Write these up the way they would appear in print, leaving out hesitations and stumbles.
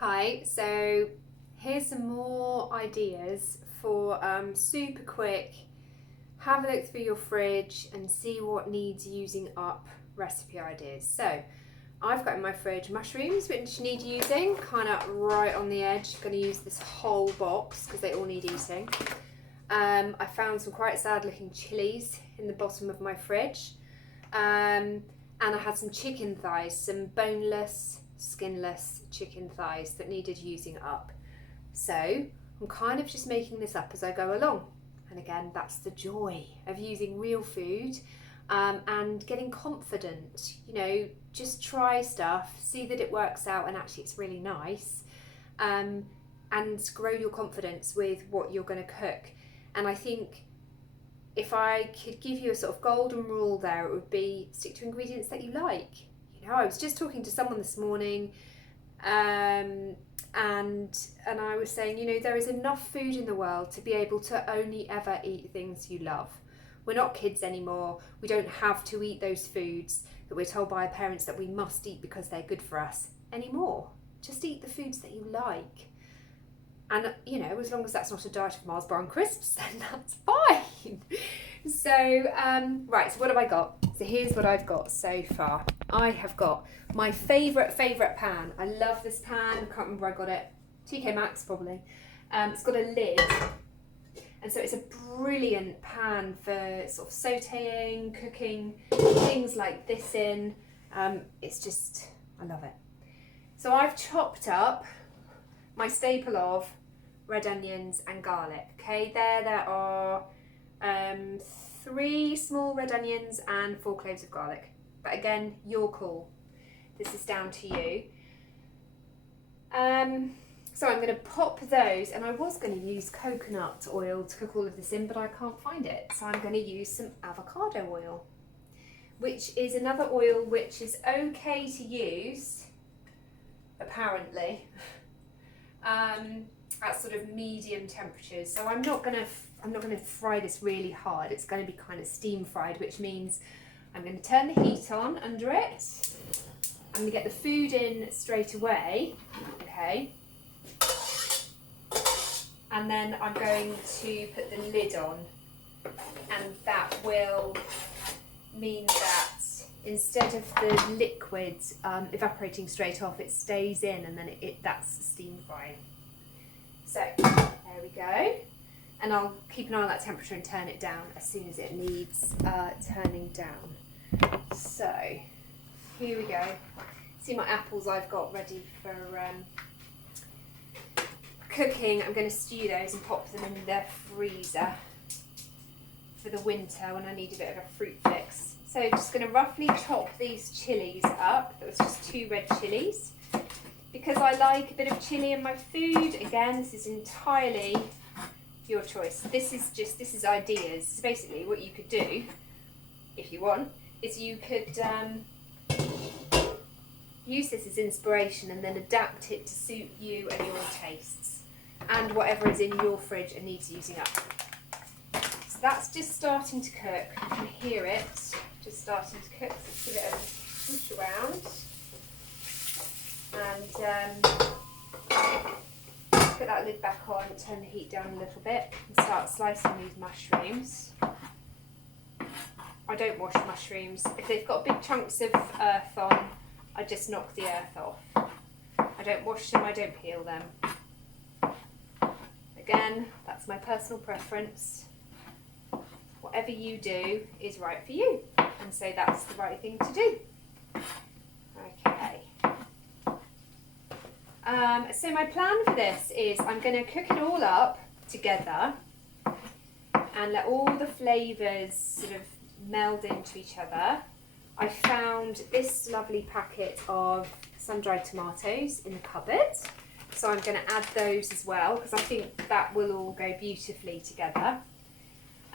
Hi, so here's some more ideas for super quick, have a look through your fridge and see what needs using up recipe ideas. So I've got in my fridge mushrooms which need using, kind of right on the edge. I'm going to use this whole box because they all need eating. I found some quite sad looking chilies in the bottom of my fridge. And I had some chicken thighs, some boneless, skinless chicken thighs that needed using up. So I'm kind of just making this up as I go along. And again, that's the joy of using real food and getting confident. You know, just try stuff, see that it works out and actually it's really nice, and grow your confidence with what you're going to cook. And I think if I could give you a sort of golden rule there, it would be stick to ingredients that you like. You know, I was just talking to someone this morning, and I was saying, you know, there is enough food in the world to be able to only ever eat things you love. We're not kids anymore. We don't have to eat those foods that we're told by our parents that we must eat because they're good for us anymore. Just eat the foods that you like. And, you know, as long as that's not a diet of Mars bar and crisps, then that's fine. So, right, so what have I got? So here's what I've got so far. I have got my favourite pan. I love this pan. I can't remember where I got it. TK Maxx probably. It's got a lid. And so it's a brilliant pan for sort of sautéing, cooking, things like this in. It's just, I love it. So I've chopped up my staple of red onions and garlic. Okay, there are 3 small red onions and 4 cloves of garlic. But again, your call. This is down to you. So I'm going to pop those, and I was going to use coconut oil to cook all of this in, but I can't find it. So I'm going to use some avocado oil, which is another oil which is okay to use, apparently, at sort of medium temperatures. So I'm not going to fry this really hard. It's going to be kind of steam fried, which means I'm going to turn the heat on under it. I'm going to get the food in straight away, okay? And then I'm going to put the lid on, and that will mean that instead of the liquid evaporating straight off, it stays in, and then that's steam frying. So there we go. And I'll keep an eye on that temperature and turn it down as soon as it needs turning down. So here we go. See my apples I've got ready for cooking. I'm going to stew those and pop them in the freezer for the winter when I need a bit of a fruit fix. So just going to roughly chop these chilies up. That was just 2 red chilies. Because I like a bit of chili in my food, again, this is entirely your choice. This is ideas. So basically what you could do, if you want, is you could use this as inspiration and then adapt it to suit you and your tastes and whatever is in your fridge and needs using up. So that's just starting to cook. You can hear it just starting to cook. So give it a push around and put that lid back on, turn the heat down a little bit and start slicing these mushrooms. I don't wash mushrooms. If they've got big chunks of earth on, I just knock the earth off. I don't wash them, I don't peel them. Again, that's my personal preference. Whatever you do is right for you, and so that's the right thing to do. Okay. So my plan for this is I'm going to cook it all up together and let all the flavours sort of meld into each other. I found this lovely packet of sun-dried tomatoes in the cupboard, so I'm going to add those as well because I think that will all go beautifully together.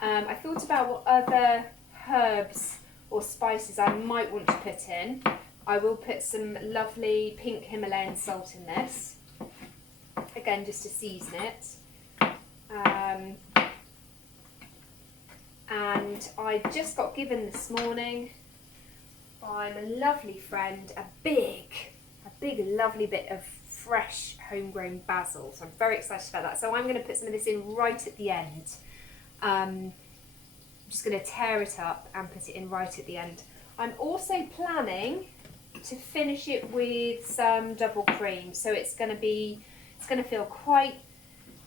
I thought about what other herbs or spices I might want to put in. I will put some lovely pink Himalayan salt in this, again just to season it. And I just got given this morning by my lovely friend a big lovely bit of fresh homegrown basil. So I'm very excited about that. So I'm going to put some of this in right at the end. I'm just going to tear it up and put it in right at the end. I'm also planning to finish it with some double cream. So it's going to feel quite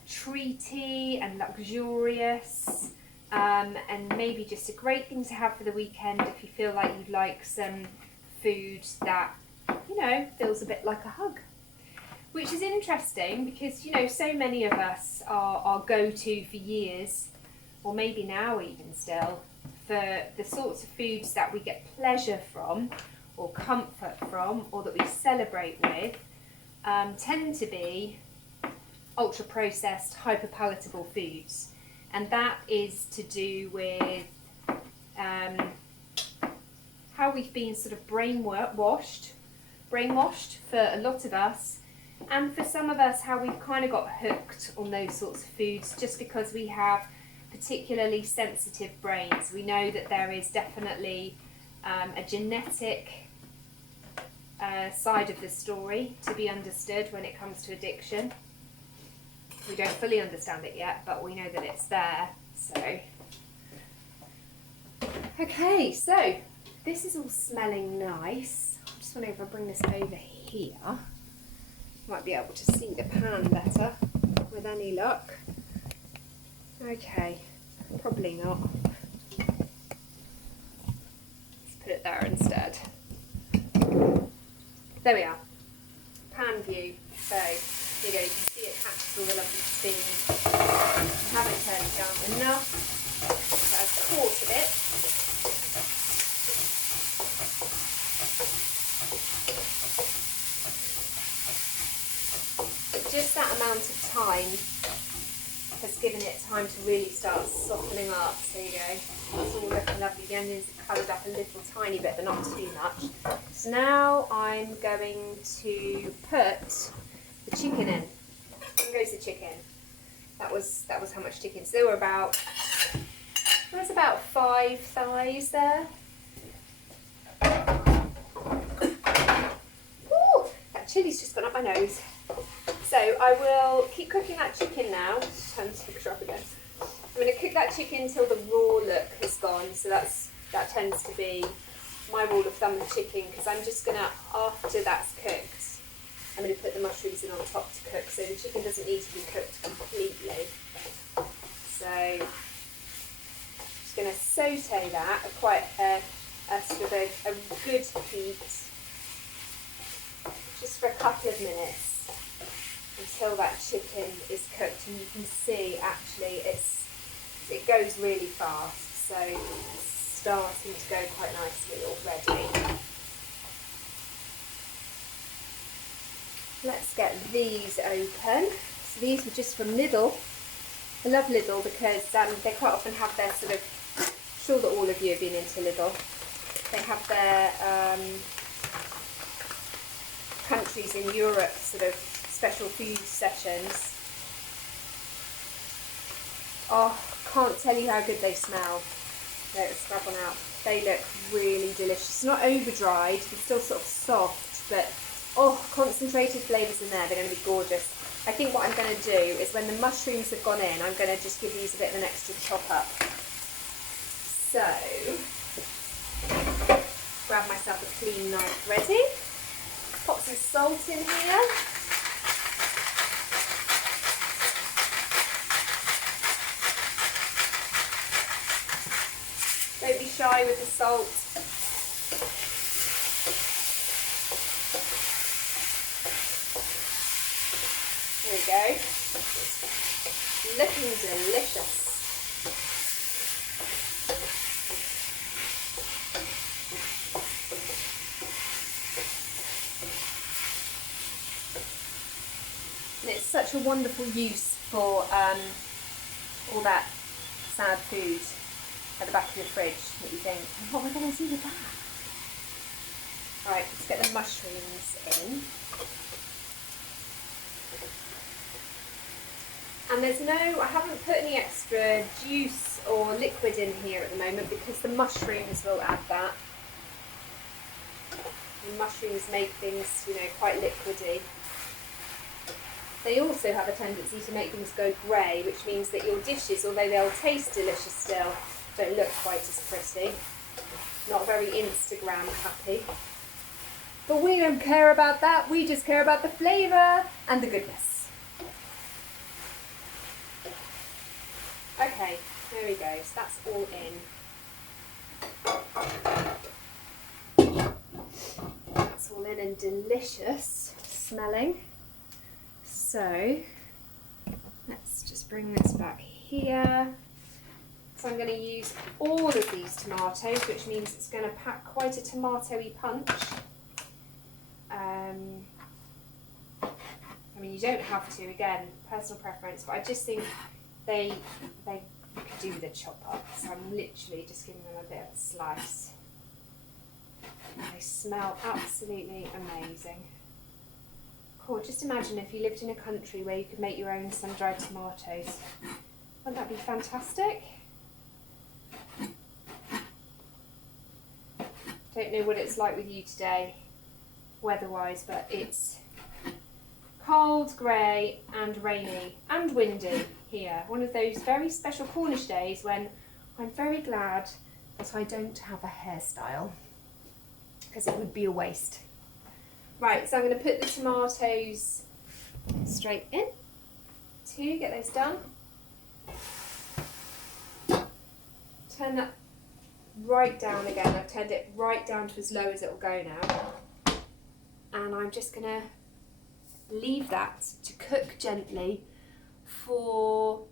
treaty and luxurious. And maybe just a great thing to have for the weekend if you feel like you'd like some food that, you know, feels a bit like a hug. Which is interesting because, you know, so many of us are our go-to for years, or maybe now even still, for the sorts of foods that we get pleasure from, or comfort from, or that we celebrate with, tend to be ultra-processed, hyper-palatable foods. And that is to do with how we've been sort of brainwashed for a lot of us, and for some of us how we've kind of got hooked on those sorts of foods just because we have particularly sensitive brains. We know that there is definitely a genetic side of the story to be understood when it comes to addiction. We don't fully understand it yet, but we know that it's there. So, okay, so this is all smelling nice. I'm just wondering if I bring this over here, might be able to see the pan better with any luck. Okay, probably not. Let's put it there instead. There we are. Pan view. So, you know, you can see it catches all the lovely steam. I haven't turned it down enough. So I've quartered it. But just that amount of time has given it time to really start softening up. There you go. It's all looking lovely. The onions have coloured up a little tiny bit, but not too much. So now I'm going to put the chicken in. There goes the chicken. That was how much chicken. So there were about 5 thighs there. Ooh, that chilli's just gone up my nose. So I will keep cooking that chicken now. Turn the picture up again. I'm going to cook that chicken until the raw look has gone. So that tends to be my rule of thumb with chicken, because I'm just going to, after that's cooked, I'm going to put the mushrooms in on top to cook, so the chicken doesn't need to be cooked completely. So I'm just going to saute that at quite a good heat, just for a couple of minutes until that chicken is cooked, and you can see actually it goes really fast, so it's starting to go quite nicely already. Let's get these open. So these were just from Lidl. I love Lidl because they quite often have their sort of, I'm sure that all of you have been into Lidl. They have their countries in Europe sort of special food sessions. Oh, can't tell you how good they smell. Let's grab one out. They look really delicious. Not over dried, they're still sort of soft, but oh, concentrated flavours in there. They're going to be gorgeous. I think what I'm going to do is when the mushrooms have gone in, I'm going to just give these a bit of an extra chop up. So, grab myself a clean knife ready. Pop some salt in here. Don't be shy with the salt. There we go. Looking delicious. And it's such a wonderful use for all that sad food at the back of your fridge that you think, what am I going to do with that? Right, let's get the mushrooms in. And I haven't put any extra juice or liquid in here at the moment because the mushrooms will add that. The mushrooms make things, quite liquidy. They also have a tendency to make things go grey, which means that your dishes, although they'll taste delicious still, don't look quite as pretty. Not very Instagram happy. But we don't care about that, we just care about the flavour and the goodness. Okay, there we go, so that's all in. That's all in and delicious smelling. So, let's just bring this back here. So I'm going to use all of these tomatoes, which means it's going to pack quite a tomatoey punch. I mean, you don't have to, again, personal preference, but I just think they could do with a chop up, so I'm literally just giving them a bit of a slice. They smell absolutely amazing. Cool, just imagine if you lived in a country where you could make your own sun-dried tomatoes. Wouldn't that be fantastic? Don't know what it's like with you today, weather-wise, but it's cold, grey and rainy and windy here. One of those very special Cornish days when I'm very glad that I don't have a hairstyle, because it would be a waste. Right, so I'm going to put the tomatoes straight in to get those done. Turn that right down again. I've turned it right down to as low as it will go now. And I'm just going to leave that to cook gently for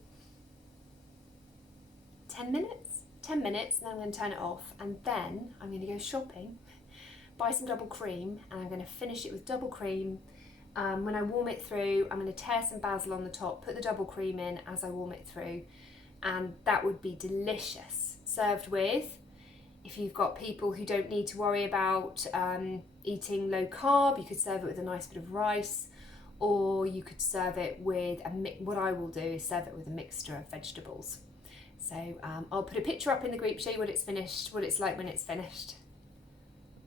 10 minutes. 10 minutes, and then I'm going to turn it off. And then I'm going to go shopping, buy some double cream, and I'm going to finish it with double cream. When I warm it through, I'm going to tear some basil on the top, put the double cream in as I warm it through, and that would be delicious. Served with, if you've got people who don't need to worry about eating low carb, you could serve it with a nice bit of rice, or you could serve it with what I will do is serve it with a mixture of vegetables. So I'll put a picture up in the group, show you what it's finished, what it's like when it's finished.